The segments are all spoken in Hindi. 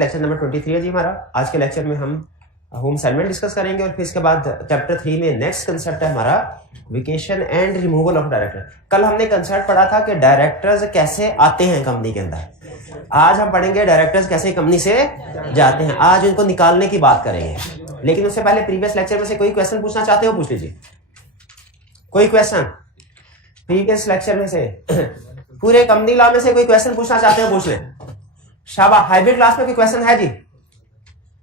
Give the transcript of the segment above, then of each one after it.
लेक्चर नंबर 23 है जी हमारा। आज के लेक्चर में हम होम असाइनमेंट डिस्कस करेंगे और फिर इसके बाद चैप्टर 3 में नेक्स्ट कंसेप्ट है हमारा vacation and removal of director. कल हमने कंसेप्ट पढ़ा था कि डायरेक्टर्स कैसे आते हैं कंपनी के अंदर। आज हम पढ़ेंगे डायरेक्टर्स कैसे कंपनी से जाते हैं। आज उनको निकालने की बात करेंगे, लेकिन उससे पहले प्रीवियस लेक्चर में से कोई क्वेश्चन पूछना चाहते हो पूछ लीजिए। कोई क्वेश्चन प्रीवियस लेक्चर में से पूरे कंपनी लॉ में से कोई क्वेश्चन पूछना चाहते हो पूछ लें। शाबाश। हाइब्रिड क्लास में कोई क्वेश्चन है जी?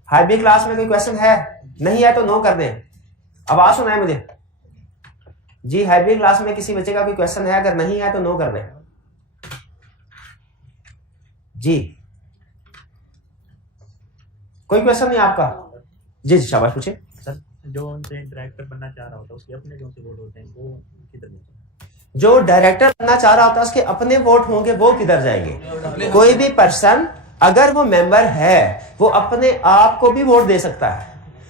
हाइब्रिड क्लास में कोई क्वेश्चन है? नहीं है तो नो कर दें। आवाज सुनाए मुझे जी। हाइब्रिड क्लास में किसी बच्चे का कोई क्वेश्चन है? अगर नहीं है तो नो कर दें जी। कोई क्वेश्चन नहीं आपका? जी जी शाबाश पूछे सर। जो उनसे डायरेक्टर बनना चाह रहा होता है उसके अपने जो से वोट होते हैं वो किधर जाते हैं? जो डायरेक्टर बनना चाह रहा होता है उसके अपने वोट होंगे, वो किधर जाएंगे? कोई भी पर्सन अगर वो मेंबर है वो अपने आप को भी वोट दे सकता है,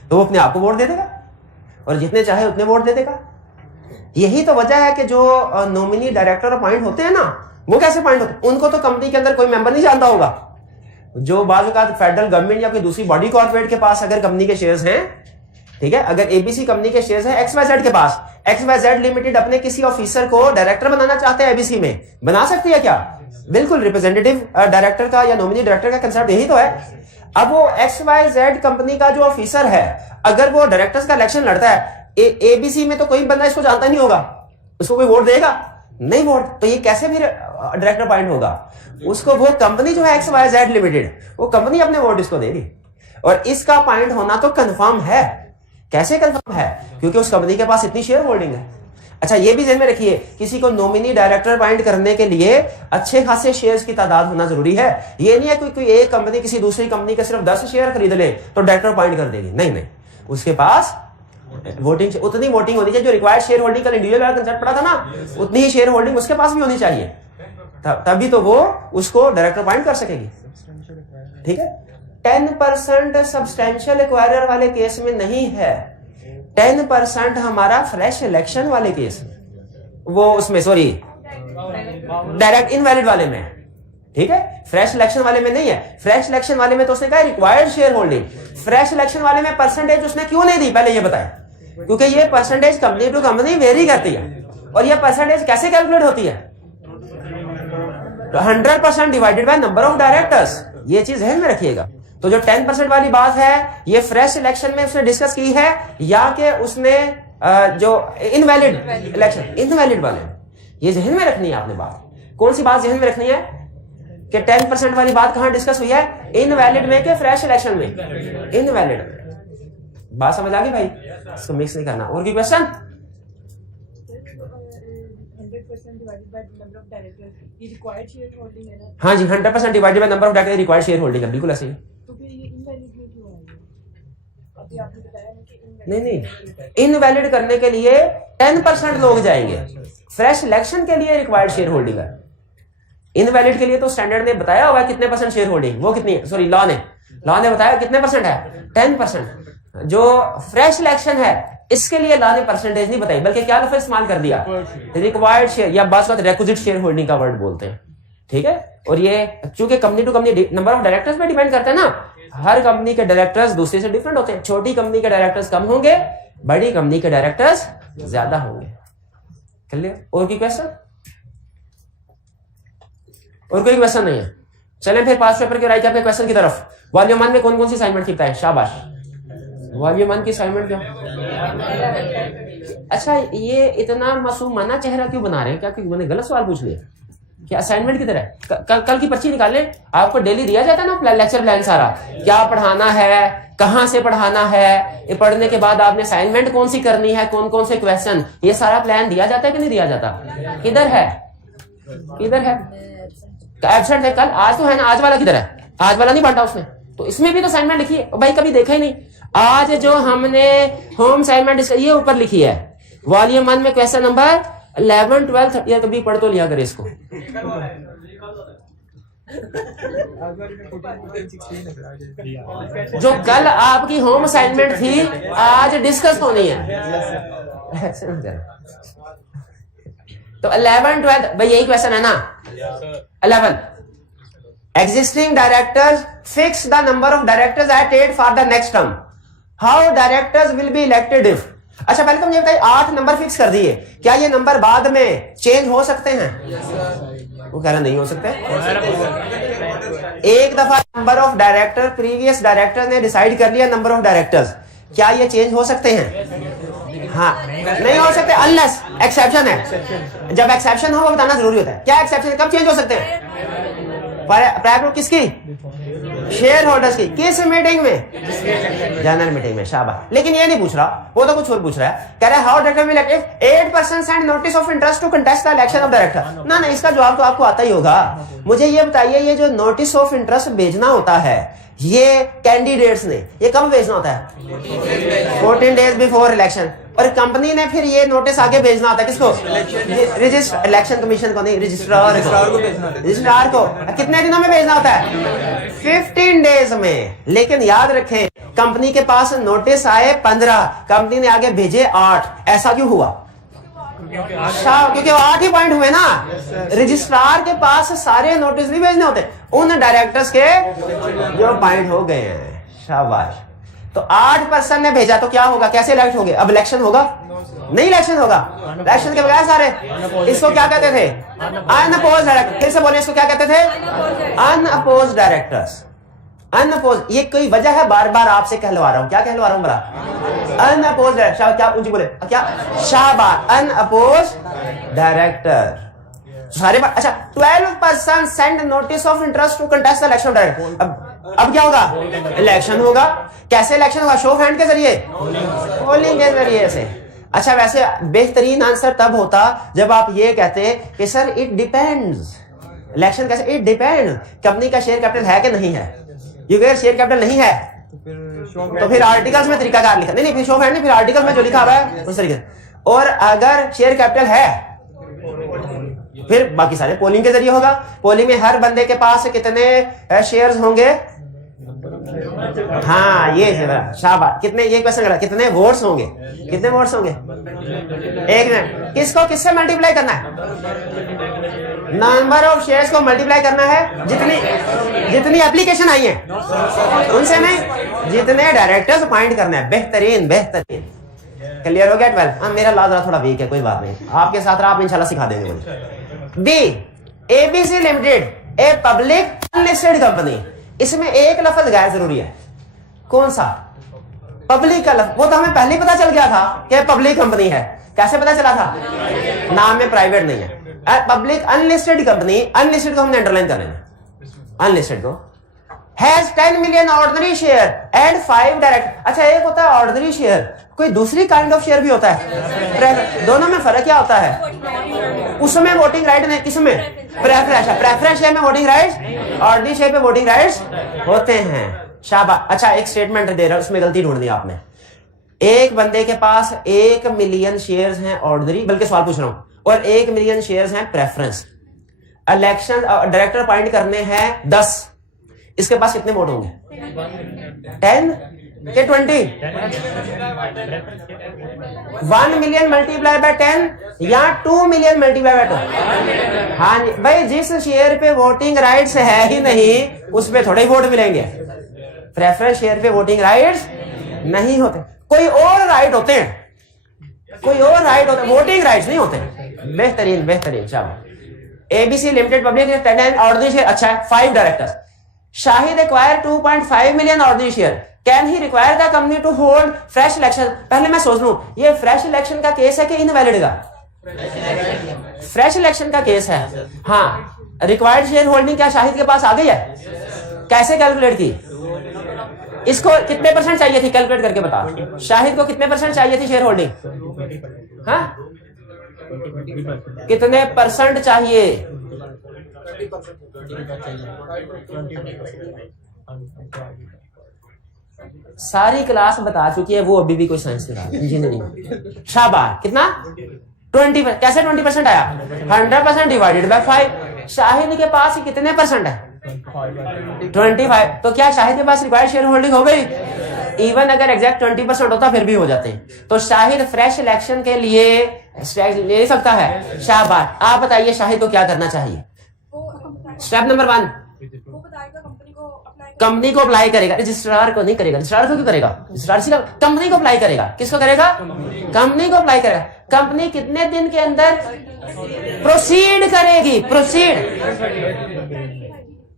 तो वो अपने आप को वोट दे देगा और जितने चाहे उतने वोट दे देगा। यही तो वजह है कि जो नॉमिनी डायरेक्टर अपॉइंट होते हैं ना, वो कैसे अपॉइंट होते हैं? उनको तो कंपनी के अंदर कोई मेंबर नहीं जानता होगा। जो बाजू का फेडरल गवर्नमेंट या कोई दूसरी बॉडी कॉर्पोरेट के पास अगर कंपनी के शेयर्स हैं, ठीक है, अगर एबीसी कंपनी के शेयर्स हैं XYZ के पास, XYZ लिमिटेड अपने किसी ऑफिसर को डायरेक्टर बनाना चाहते हैं एबीसी में, बना सकती है क्या? बिल्कुल। रिप्रेजेंटेटिव डायरेक्टर का या नॉमिनी डायरेक्टर का कंसेप्ट यही तो है। अब वो XYZ कंपनी का जो ऑफिसर है, अगर वो डायरेक्टर्स का इलेक्शन लड़ता है एबीसी में, तो कोई बंदा इसको जानता नहीं होगा, उसको कोई वोट देगा नहीं वोट, तो ये कैसे फिर डायरेक्टर अपॉइंट होगा? उसको वो कंपनी जो है XYZ लिमिटेड, वो कंपनी अपने वोट इसको देगी और इसका अपॉइंट होना तो कंफर्म है। कैसे कंफर्म है? क्योंकि उस कंपनी के पास इतनी शेयर होल्डिंग है। अच्छा ये भी ध्यान में रखिए, किसी को नॉमिनी डायरेक्टर अपॉइंट करने के लिए अच्छे खासे शेयर्स की तादाद होना जरूरी है। ये नहीं है कोई एक कंपनी किसी दूसरी कंपनी के सिर्फ 10 शेयर खरीद ले तो डायरेक्टर अपॉइंट कर देगी। नहीं, उसके पास वोटिंग उतनी वोटिंग होनी चाहिए जो रिक्वायर्ड शेयर होल्डिंग का इंडिविजुअल कंसेप्ट पड़ा था ना, उतनी ही शेयर होल्डिंग उसके पास भी होनी चाहिए, तभी तो वो उसको डायरेक्टर अपॉइंट कर सकेगी। ठीक है। 10% सब्सटेंशियल एक्वायरर वाले केस में नहीं है, 10% हमारा फ्रेश इलेक्शन वाले केस में, वो उसमें सॉरी डायरेक्ट इनवैलिड वाले में। ठीक है, फ्रेश इलेक्शन वाले में नहीं है। फ्रेश इलेक्शन वाले में तो उसने कहा required share holding. Fresh election वाले में परसेंटेज उसने क्यों नहीं दी पहले ये बताएं? क्योंकि ये percentage company to company vary करती है और ये परसेंटेज कैसे कैलकुलेट होती है? 100% divided by number of directors. ये चीज ध्यान में रखिएगा। तो जो 10% वाली बात है ये फ्रेश इलेक्शन में उसने डिस्कस की है या कि उसने जो इनवैलिड इलेक्शन इनवैलिड वाले, ये जहन में रखनी है आपने बात। कौन सी बात जहन में रखनी है कि 10% वाली बात कहां डिस्कस हुई है? इनवैलिड में के फ्रेश इलेक्शन में? इनवैलिड। बात समझ आ गई भाई? इसको मिक्स नहीं करना। और की क्वेश्चन? हाँ जी, 100% divided by number of director required share holding है, बिल्कुल ऐसे ही। नहीं, इनवैलिड करने के लिए 10% लोग जाएंगे, फ्रेश इलेक्शन के लिए रिक्वायर्ड शेयर होल्डिंग है। इनवैलिड के लिए तो स्टैंडर्ड ने बताया होगा कितने परसेंट शेयर होल्डिंग, वो कितनी है, सॉरी लॉ ने बताया कितने परसेंट है, 10%। जो फ्रेश इलेक्शन है इसके लिए लॉ ने परसेंटेज नहीं बताई, बल्कि क्या लफ्ज़ इस्तेमाल कर दिया? रिक्वायर्ड शेयर, या बात रिक्विजिट शेयर होल्डिंग का वर्ड बोलते हैं। ठीक है। और ये चूंकि company to company number of directors पे डिपेंड करता है ना, हर कंपनी के डायरेक्टर्स दूसरे से डिफरेंट होते हैं। छोटी कंपनी के डायरेक्टर्स कम होंगे, बड़ी कंपनी के डायरेक्टर्स ज्यादा होंगे। क्लियर? और की क्वेश्चन? और कोई क्वेश्चन नहीं है? चलें फिर पास पेपर के राइट आपके क्वेश्चन की तरफ। वॉल्यूम 1 में कौन कौन सी असाइनमेंट लिखता है? शाबाश। वॉल्यूम 1 की असाइनमेंट क्या? अच्छा ये इतना मासूमाना चेहरा क्यों बना रहे हैं? क्या क्योंकि मैंने गलत सवाल पूछ लिया? क्या असाइनमेंट की तरह कल की पर्ची निकाल लें। आपको डेली दिया जाता है ना लेक्चर प्लान, सारा क्या पढ़ाना है, कहां से पढ़ाना है, ये पढ़ने के बाद आपने असाइनमेंट कौन सी करनी है, कौन कौन से क्वेश्चन, ये सारा प्लान दिया जाता है कि नहीं दिया जाता? किधर है? एब्सेंट है कल, आज तो है ना। आज वाला किधर है? आज वाला नहीं बांटा उसने, तो इसमें भी तो असाइनमेंट लिखी है भाई, कभी देखा ही नहीं। आज जो हमने होम असाइनमेंट ये ऊपर लिखी है वॉल्यूम 1 में क्वेश्चन नंबर 11, 12, या कभी पढ़ तो लिया करे इसको। जो कल आपकी होम असाइनमेंट थी आज डिस्कस होनी है। तो 11, 12 भाई यही क्वेश्चन है ना? 11 Existing directors fix the number of directors at 8 for the next term. How directors will be elected if? अच्छा पहले तो मुझे बताइए 8 नंबर फिक्स कर दिए, क्या ये नंबर बाद में चेंज हो सकते हैं? वो कह रहा नहीं हो सकते। एक दफा number of director previous director ने डिसाइड कर लिया नंबर ऑफ डायरेक्टर्स, क्या ये चेंज हो सकते हैं? हाँ नहीं हो सकते, अनलेस एक्सेप्शन है। जब एक्सेप्शन हो वो बताना जरूरी होता है। क्या एक्सेप्शन, कब चेंज हो सकते हैं? प्राइवेट किसकी? शेयर होल्डर्स की। किस मीटिंग में? जनरल मीटिंग में। शाबाश। लेकिन ये नहीं पूछ रहा, वो तो कुछ और पूछ रहा है। कह रहा है how director will act 8% send notice of interest to contest the election of director. ना ना, इसका जवाब तो आपको आता ही होगा। मुझे ये बताइए, ये जो नोटिस ऑफ इंटरेस्ट भेजना होता है ये कैंडिडेट्स ने, ये कब भेजना होता है? 14 डेज बिफोर इलेक्शन। और कंपनी ने फिर ये नोटिस आगे भेजना होता है किसको? रजिस्टर, इलेक्शन कमीशन को नहीं, रजिस्ट्रार को। कितने दिनों में भेजना होता है? 15 डेज में। लेकिन याद रखें, कंपनी के पास नोटिस आए 15, कंपनी ने आगे भेजे 8। ऐसा क्यों हुआ? क्योंकि 8 ही पॉइंट हुए ना। रजिस्ट्रार के पास सारे नोटिस नहीं भेजने होते, उन डायरेक्टर्स के जो पॉइंट हो गए हैं। शाबाश। तो 8% ने भेजा तो क्या होगा? कैसे इलेक्ट होंगे? अब इलेक्शन होगा? नहीं इलेक्शन होगा। इलेक्शन के बगैर सारे, इसको क्या कहते थे? Unopposed director. फिर से बोले, इसको क्या कहते थे? Unopposed directors. अनअपोज्ड, ये कोई वजह है बार बार आपसे कहलवा रहा हूं। क्या कहलवा रहा हूं बड़ा? Unopposed director. क्या ऊंची बोले? क्या? शाबाश, अनअपोज्ड डायरेक्टर। सारे बार। अच्छा, 12% send notice of interest to contest the election director. अब क्या होगा? इलेक्शन होगा। कैसे इलेक्शन होगा? शो ऑफ हैंड के जरिए, पोलिंग के जरिए से। अच्छा, वैसे बेहतरीन आंसर तब होता जब आप ये कहते कि सर इट डिपेंड्स। इलेक्शन कैसे? इट डिपेंड, कंपनी का शेयर कैपिटल है कि नहीं है। ये अगर शेयर कैपिटल नहीं है तो फिर आर्टिकल्स में तरीकाकार लिखा नहीं, फिर शो ऑफ हैंड नहीं, फिर आर्टिकल्स में जो लिखा हुआ है उस तरीके से। और अगर शेयर कैपिटल है फिर बाकी सारे पोलिंग के जरिए होगा। पोलिंग में हर बंदे के पास कितने शेयर्स होंगे? हाँ ये शाबाश। कितने? 1% कितने वोट्स होंगे? कितने वोट्स होंगे? 1 मिनट। किसको किससे मल्टीप्लाई करना है? नंबर ऑफ शेयर्स को मल्टीप्लाई करना है जितनी एप्लीकेशन आई है उनसे नहीं, जितने डायरेक्टर्स अपॉइंट करना है। बेहतरीन बेहतरीन। क्लियर हो गया? 12। हाँ, मेरा लाजरा थोड़ा वीक है, कोई बात नहीं, आपके साथ आप इंशाल्लाह सिखा देंगे मुझे। B, ABC limited a public unlisted company. इसमें एक लफ्ज गैर जरूरी है। कौन सा? पब्लिक का लफ्ज। वो तो हमें पहले ही पता चल गया था कि पब्लिक कंपनी है। कैसे पता चला था? नाम में प्राइवेट नहीं है। पब्लिक अनलिस्टेड कंपनी, अनलिस्टेड को हमने अंडरलाइन कर लेना। अनलिस्टेड को has 10 million ordinary share and 5 direct. अच्छा, एक होता है ऑर्डिनरी शेयर, कोई दूसरी काइंड ऑफ शेयर भी होता है। दोनों में फर्क क्या होता है? उसमें वोटिंग राइट नहीं, किसमें? प्रेफरेंस। प्रेफरेंस शेयर में वोटिंग राइट्स, ऑर्डिनरी शेयर में वोटिंग राइट्स होते हैं। शाबाश। अच्छा, एक स्टेटमेंट दे रहा हूं, उसमें गलती ढूंढ दी आपने। एक बंदे के पास 1 मिलियन शेयर्स हैं ऑर्डिनरी, बल्कि सवाल पूछ रहा हूं, और 1 मिलियन शेयर्स हैं प्रेफरेंस। इलेक्शन डायरेक्टर अपॉइंट करने हैं 10, इसके पास कितने वोट होंगे? 10 के 20? 1 मिलियन मल्टीप्लाई बाय 10 या 2 मिलियन मल्टीप्लाई बाय 2? हाँ जी भाई, जिस शेयर पे वोटिंग राइट्स है ही नहीं उस पे थोड़े वोट मिलेंगे। प्रेफरेंस शेयर पे वोटिंग राइट्स नहीं होते, कोई और राइट होते हैं, कोई और राइट होते हैं, वोटिंग राइट्स नहीं होते। बेहतरीन बेहतरीन। चलो, ABC limited public 10 ordinary share. अच्छा है, 5 directors. Shahid acquire 2.5 million ordinary share. Can he require the company to hold fresh election? पहले मैं सोच लूं, ये फ्रेश इलेक्शन का केस है कि इनवैलिड का? फ्रेश इलेक्शन का केस है। हाँ, रिक्वायर्ड शेयर होल्डिंग क्या शाहिद के पास आ गई है? कैसे कैलकुलेट की? इसको कितने % चाहिए थी? कैलकुलेट करके बता। शाहिद को कितने % चाहिए थी शेयर होल्डिंग? हाँ, कितने % चाहिए? सारी क्लास बता चुकी है, वो अभी भी कोई साइंस नहीं रहा, इंजीनियरिंग। शाबाश। कितना? 20%। कैसे 20% आया? 100% डिवाइडेड बाय 5। शाहिद के पास कितने % है? 25। तो क्या शाहिद के पास रिक्वायर्ड शेयर होल्डिंग हो गई? इवन अगर एग्जैक्ट 20% होता फिर भी हो जाते हैं। तो शाहिद फ्रेश इलेक्शन के लिए ले सकता है। शाबाश। आप बताइए शाहिद को क्या करना चाहिए? स्टेप नंबर 1, वो बताएगा कंपनी को अप्लाई कंपनी को अप्लाई करेगा, रजिस्ट्रार को नहीं करेगा। रजिस्ट्रार को क्यों करेगा? रजिस्ट्रार सीधा कंपनी को अप्लाई करेगा। किसको करेगा? कंपनी को अप्लाई करेगा। कंपनी कितने दिन के अंदर प्रोसीड करेगी? प्रोसीड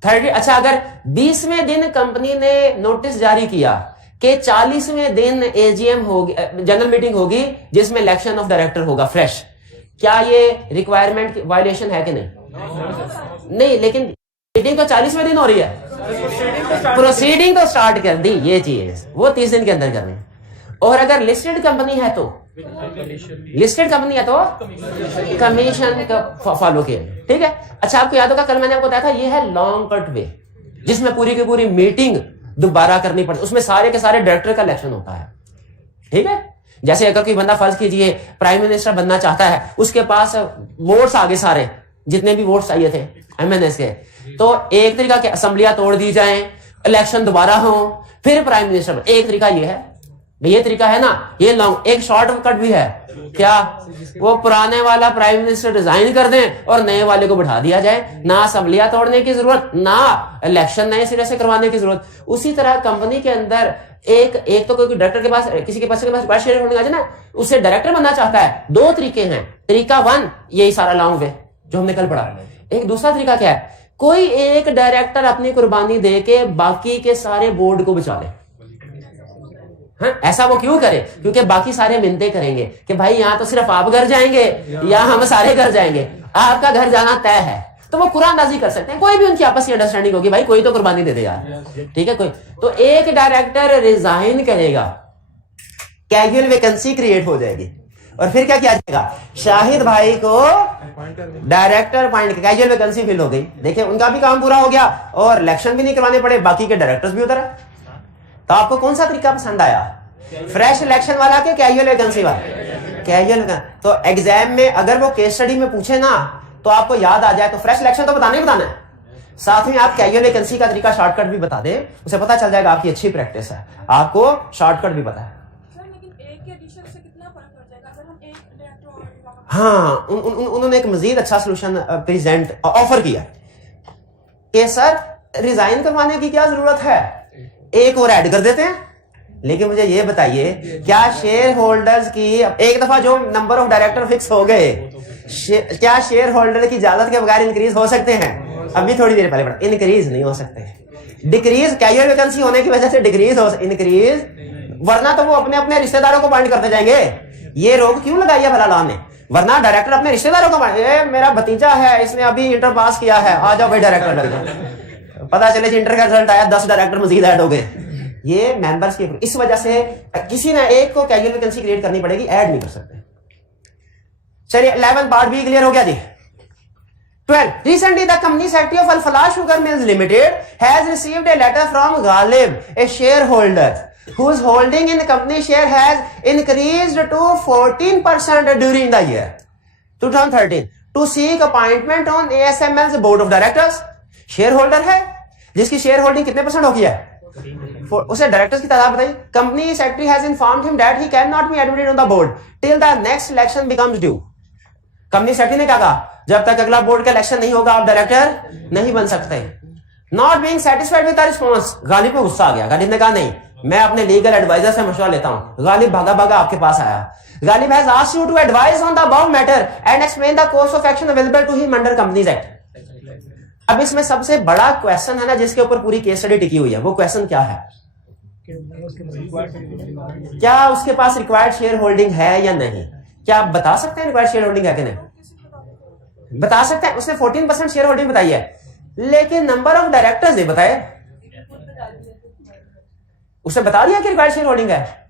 30। अच्छा, अगर 20वें दिन कंपनी ने नोटिस जारी किया कि 40वें दिन एजीएम होगी, जनरल मीटिंग होगी जिसमें इलेक्शन ऑफ डायरेक्टर होगा फ्रेश, क्या ये रिक्वायरमेंट की वायलेशन है कि नहीं? नहीं, लेकिन मीटिंग तो 40वें दिन हो रही है, प्रोसीडिंग तो स्टार्ट कर दी। ये चीज वो 30 दिन के अंदर करनी। और अगर लिस्टेड कंपनी है तो कमीशन का फॉलो किया, ठीक है। अच्छा, आपको याद होगा कल मैंने आपको बताया था, ये है लॉन्ग कट वे, जिसमें पूरी की पूरी मीटिंग दोबारा करनी पड़ती, उसमें सारे के सारे डायरेक्टर का इलेक्शन होता है, ठीक है। जैसे अगर कोई बंदा फर्ज कीजिए प्राइम मिनिस्टर बनना चाहता है, उसके पास वोट्स आगे सारे जितने भी वोट्स चाहिए थे एमएनएस के, तो एक तरीका के असेंबलियां तोड़ दी जाए, इलेक्शन दोबारा हो, फिर प्राइम मिनिस्टर। एक तरीका ये है, ये तरीका है ना, ये लॉन्ग। एक शॉर्टकट भी है, क्या? वो पुराने वाला प्राइम मिनिस्टर रिजाइन कर दें और नए वाले को बैठा दिया जाए, ना असेंबलियां तोड़ने की जरूरत, ना इलेक्शन नए सिरे से करवाने की जरूरत। उसी तरह कंपनी के अंदर एक तो कोई डायरेक्टर के पास, किसी के पास शेयर होल्डिंग आ जाए ना, उससे डायरेक्टर बनना चाहता है, दो तरीके हैं। तरीका 1 यही सारा लॉन्ग वे जो हमने कल पढ़ा। एक दूसरा तरीका क्या है, कोई एक डायरेक्टर अपनी कुर्बानी दे के बाकी के सारे बोर्ड को बचा ले। हाँ, ऐसा वो क्यों करे? क्योंकि बाकी सारे मिन्नतें करेंगे कि भाई यहाँ तो सिर्फ आप घर जाएंगे या हम सारे घर जाएंगे, आपका घर जाना तय है। तो वो कुरानदाजी कर सकते हैं, कोई भी उनकी आपस की अंडरस्टैंडिंग होगी, भाई कोई तो कुर्बानी दे दे यार, ठीक है। कोई तो एक डायरेक्टर रिजाइन करेगा, कैजुअल वैकेंसी क्रिएट हो जाएगी, और फिर क्या किया जाएगा? शाहिद भाई को director appoint, casual vacancy fill हो गई। देखिए उनका भी काम पूरा हो गया और इलेक्शन भी नहीं करवाने पड़े, बाकी के डायरेक्टर्स भी उधर है। तो आपको कौन सा तरीका पसंद आया? फ्रेश इलेक्शन वाला के कैजुअल वैकेंसी वाला? कैजुअल। तो एग्जाम में अगर वो केस स्टडी में पूछे ना, तो आपको याद आ जाए, तो फ्रेश इलेक्शन तो बताना ही बताना है, साथ में आप कैजुअल वैकेंसी का तरीका शॉर्टकट भी बता दें, उसे पता चल जाएगा आपकी अच्छी प्रैक्टिस है, आपको शॉर्टकट भी पता है। हाँ, उन्होंने एक मजीद अच्छा सोल्यूशन प्रेजेंट ऑफर किया कि सर रिजाइन करवाने की क्या जरूरत है, एक और ऐड कर देते हैं। लेकिन मुझे ये बताइए, क्या शेयर होल्डर्स की एक दफा जो नंबर ऑफ डायरेक्टर फिक्स हो गए, क्या शेयर होल्डर की इजाजत के बगैर इंक्रीज हो सकते हैं? अभी थोड़ी देर पहले पढ़ा, इंक्रीज नहीं हो सकते। डिक्रीज कैजुअल वैकेंसी होने की वजह से डिक्रीज हो, इंक्रीज, वरना तो वो अपने अपने रिश्तेदारों को बाइंड करते जाएंगे। ये रोक क्यों लगाई है भला ने? वरना डायरेक्टर अपने रिश्तेदारों को बाइंड, मेरा भतीजा है, इसने अभी इंटर पास किया है, आ जाओ भाई डायरेक्टर लग जाओ। पता चले इंटर का रिजल्ट आया, 10 डायरेक्टर मजीद ऐड हो गए। ये मेंबर्स की, इस वजह से किसी ने एक को कैजुअल वैकेंसी क्रिएट करनी पड़ेगी, ऐड नहीं कर सकते। चलिए 11 पार्ट भी क्लियर हो गया जी। 12. Recently, the company secretary of Al Falah Sugar Mills Limited has received a letter from Ghalib, a shareholder, whose holding in the company share has increased to 14% during the year 2013 to seek appointment on ASML's board of directors. Shareholder है जिसकी शेयर होल्डिंग कितने परसेंट हो गया है, उसे डायरेक्टर्स की तादाद बताइए। Company secretary has informed him that he can not be admitted on the board till the next election becomes due. Company secretary ने क्या कहा, जब तक अगला बोर्ड का इलेक्शन नहीं होगा आप डायरेक्टर नहीं बन सकते। Not being satisfied with the response, Ghalib को गुस्सा आ गया। गालिब ने कहा नहीं, मैं अपने लीगल एडवाइजर से मशवरा लेता हूं। गालिब भागा भागा आपके पास आया। Ghalib has asked you to advise on the above matter and explain the course of action available to him under companies act. अब इसमें सबसे बड़ा क्वेश्चन है ना, जिसके ऊपर पूरी केस स्टडी टिकी हुई है, वो क्वेश्चन क्या है? क्या उसके पास रिक्वायर्ड शेयर होल्डिंग है या नहीं? क्या आप बता सकते हैं रिक्वायर्ड शेयर होल्डिंग है कि नहीं? बता सकते हैं। उसने 14% शेयर होल्डिंग बताई है, लेकिन नंबर ऑफ डायरेक्टर्स नहीं बताए। उसने बता दिया कि रिक्वायर्ड शेयर होल्डिंग है?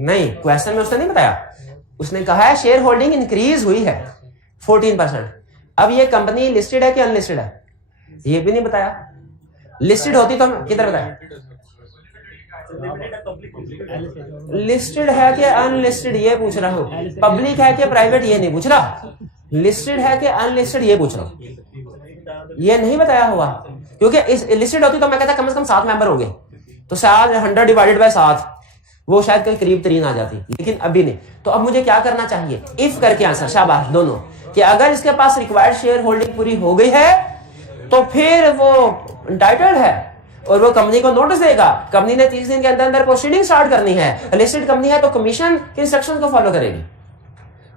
नहीं, क्वेश्चन में उसने नहीं बताया। उसने कहा है शेयर होल्डिंग इंक्रीज हुई है 14%। अब ये कंपनी लिस्टेड है कि अनलिस्टेड है, ये भी नहीं बताया। लिस्टेड होती तो किधर बताया? लिस्टेड है कि अनलिस्टेड ये पूछ रहा हूं। पब्लिक है कि प्राइवेट ये नहीं पूछ रहा। लिस्टेड है कि अनलिस्टेड ये पूछ रहा हूं। ये नहीं बताया हुआ, क्योंकि इस लिस्टेड होती तो मैं कहता कम से कम 7 मेंबर होंगे, तो 100 डिवाइडेड बाय 7 वो शायद कहीं करीब तरीन आ जाती, लेकिन अभी नहीं। तो अब मुझे क्या करना चाहिए? इफ करके आंसर, शाबाश दोनों, कि अगर इसके पास रिक्वायर्ड शेयर होल्डिंग पूरी हो गई है तो फिर वो इंटाइटल्ड है और वो कंपनी को नोटिस देगा। कंपनी ने 30 दिन के अंदर अंदर प्रोसीडिंग स्टार्ट करनी है। लिस्टेड कंपनी है तो कमीशन के इंस्ट्रक्शंस को फॉलो करेगी।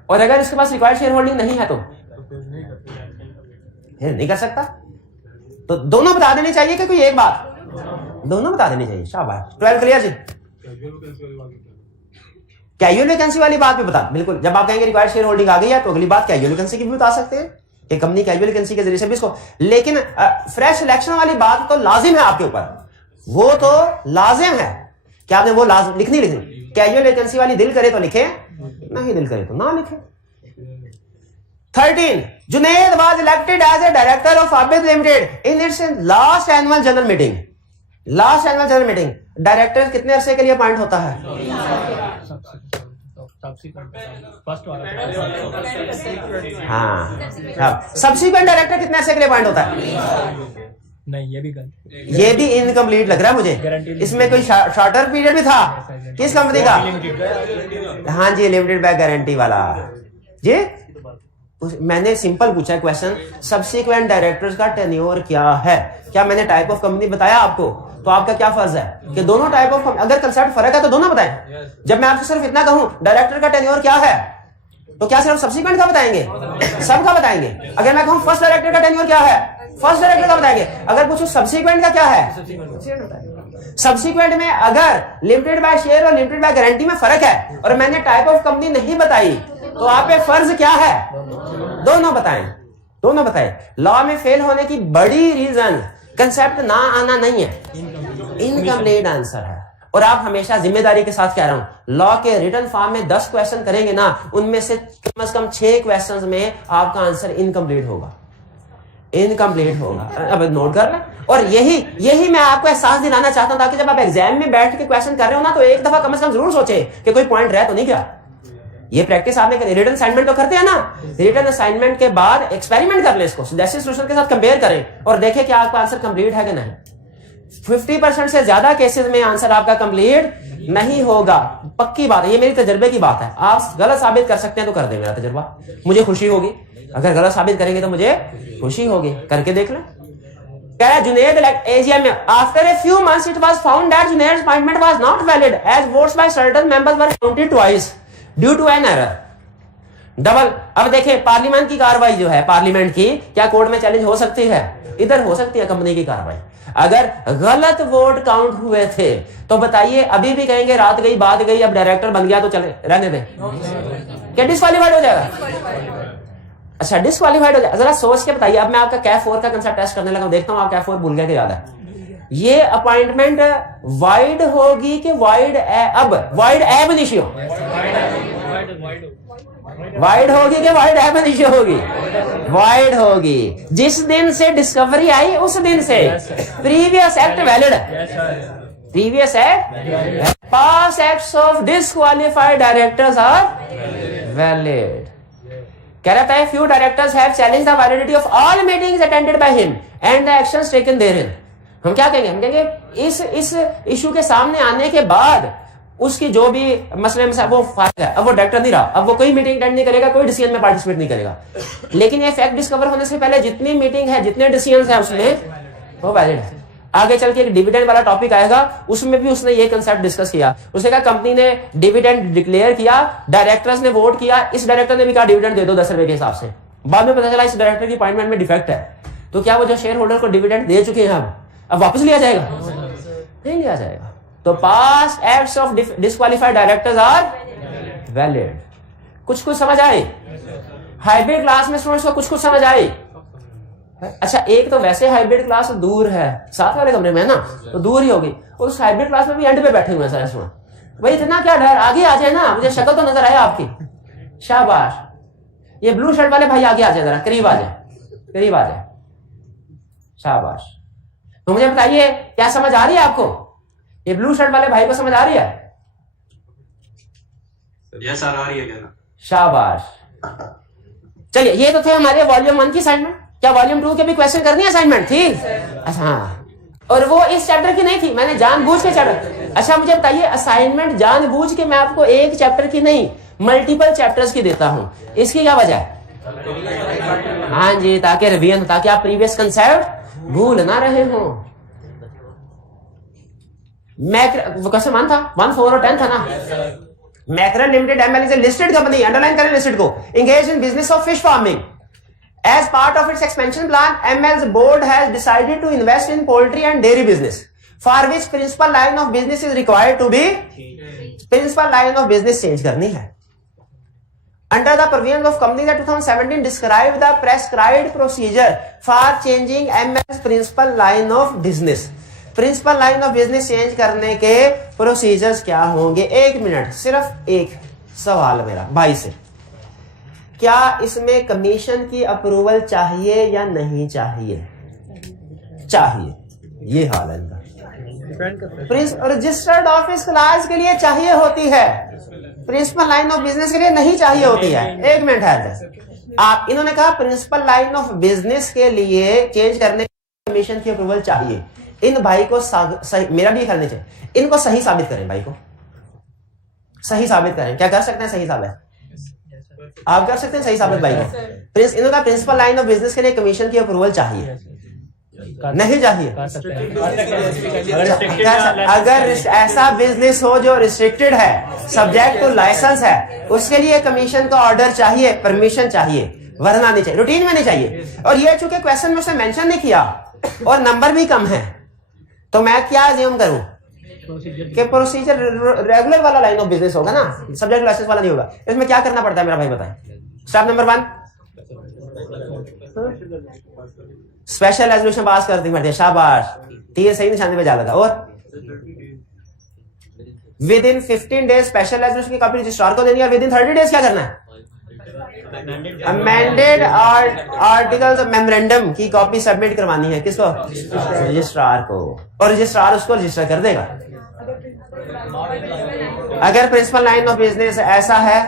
और अगर इसके पास रिक्वायर्ड शेयर होल्डिंग नहीं है तो फिर नहीं कर सकता। तो दोनों बता देनी चाहिए कि कोई एक बात, दोनों बता देनी चाहिए। शाबाश। 12 क्लियर जी। कैजुअल वैकेंसी वाली बात भी बता, बिल्कुल। जब आप कहेंगे रिक्वायर्ड शेयर होल्डिंग आ गई है तो अगली बात कैजुअल वैकेंसी की भी बता सकते हैं कि कंपनी कैजुअल वैकेंसी के जरिए से भी इसको, लेकिन फ्रेश सिलेक्शन वाली बात तो लाजिम है आपके ऊपर, वो तो लाजिम है कि आपने वो लिखनी। कैजुअल वैकेंसी वाली दिल करे तो लिखे, नहीं दिल करे तो ना लिखे। 13 Junaid was elected as a director of Abid limited in its last annual general meeting. Last annual general meeting director कितने अरसे के लिए अपॉइंट होता है? हाँ, सब्सिक्वेंट डायरेक्टर कितने अरसे के लिए अपॉइंट होता है? नहीं, ये भी इनकम्प्लीट लग रहा है मुझे। इसमें कोई शॉर्टर पीरियड भी था? किस कंपनी का? हाँ जी, लिमिटेड बाय गारंटी वाला जी। मैंने सिंपल पूछा है क्वेश्चन, सब्सिक्वेंट डायरेक्टर्स का टेन्योर क्या है? क्या मैंने टाइप ऑफ कंपनी बताया आपको? तो आपका क्या फर्ज है कि दोनों टाइप ऑफ, अगर कंसेप्ट फर्क है तो दोनों बताएं। जब मैं आपसे सिर्फ इतना कहूं डायरेक्टर का टेन्योर क्या है, तो क्या सिर्फ सब्सिक्वेंट का बताएंगे? सबका बताएंगे। अगर मैं कहूं फर्स्ट डायरेक्टर का टेन्योर क्या है, फर्स्ट डायरेक्टर का बताएंगे। अगर पूछूं सब्सिक्वेंट का क्या है, सब्सिक्वेंट में अगर लिमिटेड बाय शेयर और लिमिटेड बाय गारंटी में फर्क है और मैंने टाइप ऑफ कंपनी नहीं बताई, तो आप पे फर्ज क्या है? दोनों बताएं, दोनों बताएं। लॉ में फेल होने की बड़ी रीजन कंसेप्ट ना आना नहीं है, इनकम्प्लीट आंसर है। और आप हमेशा जिम्मेदारी के साथ कह रहा हूं, लॉ के रिटन फॉर्म में 10 क्वेश्चन करेंगे ना, उनमें से कम से कम 6 क्वेश्चंस में आपका आंसर इनकम्प्लीट होगा, इनकम्प्लीट होगा। अब नोट कर लें। और यही मैं आपको एहसास दिलाना चाहता हूं, ताकि जब आप एग्जाम में बैठ के क्वेश्चन कर रहे हो ना, तो एक दफा कम से कम जरूर सोचे कि कोई पॉइंट रह तो नहीं गया। ये प्रैक्टिस आपने करी, रिटन असाइनमेंट तो करते हैं ना, रिटन असाइनमेंट के बाद एक्सपेरिमेंट कर ले, इसको जैसे सोल्यूशन के साथ कंपेयर करें और देखें कि आपका आंसर कंप्लीट है कि नहीं। 50% से ज्यादा केसेस में आंसर आपका कंप्लीट नहीं होगा, पक्की बात है, ये मेरी तजर्बे की बात है। आप गलत साबित कर सकते हैं तो कर दे मेरा तजर्बा, मुझे खुशी होगी। अगर गलत साबित करेंगे तो मुझे खुशी होगी, करके देख लें। कह रहा जुनैद एजीएम में after a few months it was found that Junaid's appointment was not valid as votes by certain members were counted twice due to an error. Double. अब देखें, पार्लियामेंट की कार्रवाई जो है, पार्लियामेंट की, क्या कोर्ट में चैलेंज हो सकती है? इधर हो सकती है कंपनी की कार्रवाई। अगर गलत वोट काउंट हुए थे तो बताइए, अभी भी कहेंगे रात गई बात गई, अब डायरेक्टर बन गया तो चले रहने दे, क्या डिस्क्वालीफाइड हो जाएगा? अच्छा, डिस्क्वालीफाइड हो जाएगा। जरा सोच के बताइए। अब मैं आपका कैफ 4 का कंसेप्ट टेस्ट करने लगा, देखता हूं आप कैफ 4 भूल गए कि याद है। ये अपॉइंटमेंट वाइड होगी कि वाइड अब वाइड एब इनिशियो, वाइड होगी कि वाइड एब इनिशियो होगी? वाइड होगी। जिस दिन से डिस्कवरी आई उस दिन से प्रीवियस एक्ट वैलिड है, previous act, past acts of disqualified directors are valid. कह रहा था few directors have challenged the validity of all meetings attended by him and the actions taken therein। हम क्या कहेंगे? हम कहेंगे इस इशू के सामने आने के बाद उसकी जो भी मसले में वो फायदा है, अब वो डायरेक्टर नहीं रहा, अब वो कोई मीटिंग अटेंड नहीं करेगा, कोई डिसीजन में पार्टिसिपेट नहीं करेगा। लेकिन ये फैक्ट डिस्कवर होने से पहले जितनी मीटिंग है, जितने डिसीजन है उसमें वो वैलिड है। आगे चल के एक डिविडेंड वाला टॉपिक आएगा, उसमें भी उसने ये कंसेप्ट डिस्कस किया। उसने कहा कंपनी ने डिविडेंड डिक्लेयर किया, डायरेक्टर्स ने वोट किया, इस डायरेक्टर ने भी कहा डिविडेंड दे दो 10 रुपए के हिसाब से। बाद में पता चला इस डायरेक्टर की अपॉइंटमेंट में डिफेक्ट है, तो क्या वो जो शेयर होल्डर को डिविडेंड दे चुके हैं अब वापस लिया जाएगा? नहीं लिया जाएगा। तो past acts of disqualified directors are valid. कुछ समझ आई? हाइब्रिड क्लास में स्टूडेंट्स को कुछ समझ आई? अच्छा, एक तो वैसे हाइब्रिड क्लास दूर है, साथ वाले कमरे में है ना, तो दूर ही होगी। उस हाइब्रिड क्लास में भी एंड पे बैठे हुए हैं सारे स्टूडेंट। भाई इतना क्या डर, आगे आ जाए ना, मुझे शक्ल तो नजर आया आपकी। शाबाश। ये ब्लू शर्ट वाले भाई आगे आ जाए, जरा करीब आ जाए, करीब आ जाए। शाबाश। तो मुझे बताइए, क्या समझ आ रही है आपको? ये ब्लू शर्ट वाले भाई को समझ आ रही है? यस सर, आ रही है। शाबाश। चलिए, ये तो थे हमारे वॉल्यूम 1 की असाइनमेंट। क्या वॉल्यूम 2 के भी क्वेश्चन करनी है असाइनमेंट? थी। अच्छा हाँ, और वो इस चैप्टर की नहीं थी, मैंने जानबूझ के चैप्टर। अच्छा मुझे बताइए, असाइनमेंट जानबूझ के मैं आपको एक चैप्टर की नहीं मल्टीपल चैप्टर्स की देता हूं, इसकी क्या वजह है? हाँ जी, ताकि रिवीजन, ताकि आप प्रीवियस कंसेप्ट भूल ना रहे हो। वो क्वेश्चन 1 था, 1, 4 और 10 था ना। Mackerel limited ML is a listed company, underline करें लिस्टेड को, engaged in business of fish farming. As part of its expansion plan, ML's board has decided to invest in poultry and dairy business, for which principal line of business is required to be, principal line of business change करनी है। Under the provisions of Companies Act 2017 describe the prescribed procedure for changing ML's principal line of business. Principal line of business change करने के प्रोसीजर्स क्या होंगे? 1 मिनट, सिर्फ एक सवाल मेरा भाई से, क्या इसमें कमीशन की अप्रूवल चाहिए या नहीं चाहिए? चाहिए, ये हाल है इनका। रजिस्टर्ड ऑफिस क्लास के लिए चाहिए होती है, प्रिंसिपल लाइन ऑफ बिजनेस के लिए नहीं चाहिए होती है। 1 मिनट है आप, इन्होंने कहा प्रिंसिपल लाइन ऑफ बिजनेस के लिए चेंज करने कमीशन की अप्रूवल चाहिए। इन भाई को मेरा भी करने चाहिए, इनको सही साबित करें, भाई को सही साबित करें। क्या कर सकते हैं सही साबित? आप कर सकते हैं सही साबित भाई को। इनका प्रिंसिपल लाइन ऑफ बिजनेस के लिए कमीशन की अप्रूवल चाहिए, नहीं चाहिए? अगर ऐसा बिजनेस हो जो रिस्ट्रिक्टेड है, सब्जेक्ट टू लाइसेंस है, उसके लिए कमीशन का ऑर्डर चाहिए, परमिशन चाहिए, वरना नहीं चाहिए, रूटीन में नहीं चाहिए। और ये चूंकि क्वेश्चन में उसने मेंशन नहीं किया और नंबर भी कम है, तो मैं क्या अज्यूम करूं कि प्रोसीजर रेगुलर वाला लाइन ऑफ बिजनेस होगा ना, सब्जेक्ट लाइसेंस वाला नहीं होगा। इसमें क्या करना पड़ता है मेरा भाई बताएं? Step number 1, special resolution pass कर दी पड़ती है, शाबाश, तीर सही निशाने पे जा लगा। और with in 15 days special resolution की कॉपी रजिस्ट्रार को देनी है, और विद इन 30 डेज क्या करना है? अमेंडेड आर्टिकल्स ऑफ मेमोरेंडम की कॉपी सबमिट करवानी है। किसको? रजिस्ट्रार को, और रजिस्ट्रार उसको रजिस्टर कर देगा। अगर प्रिंसिपल लाइन ऑफ बिजनेस ऐसा है,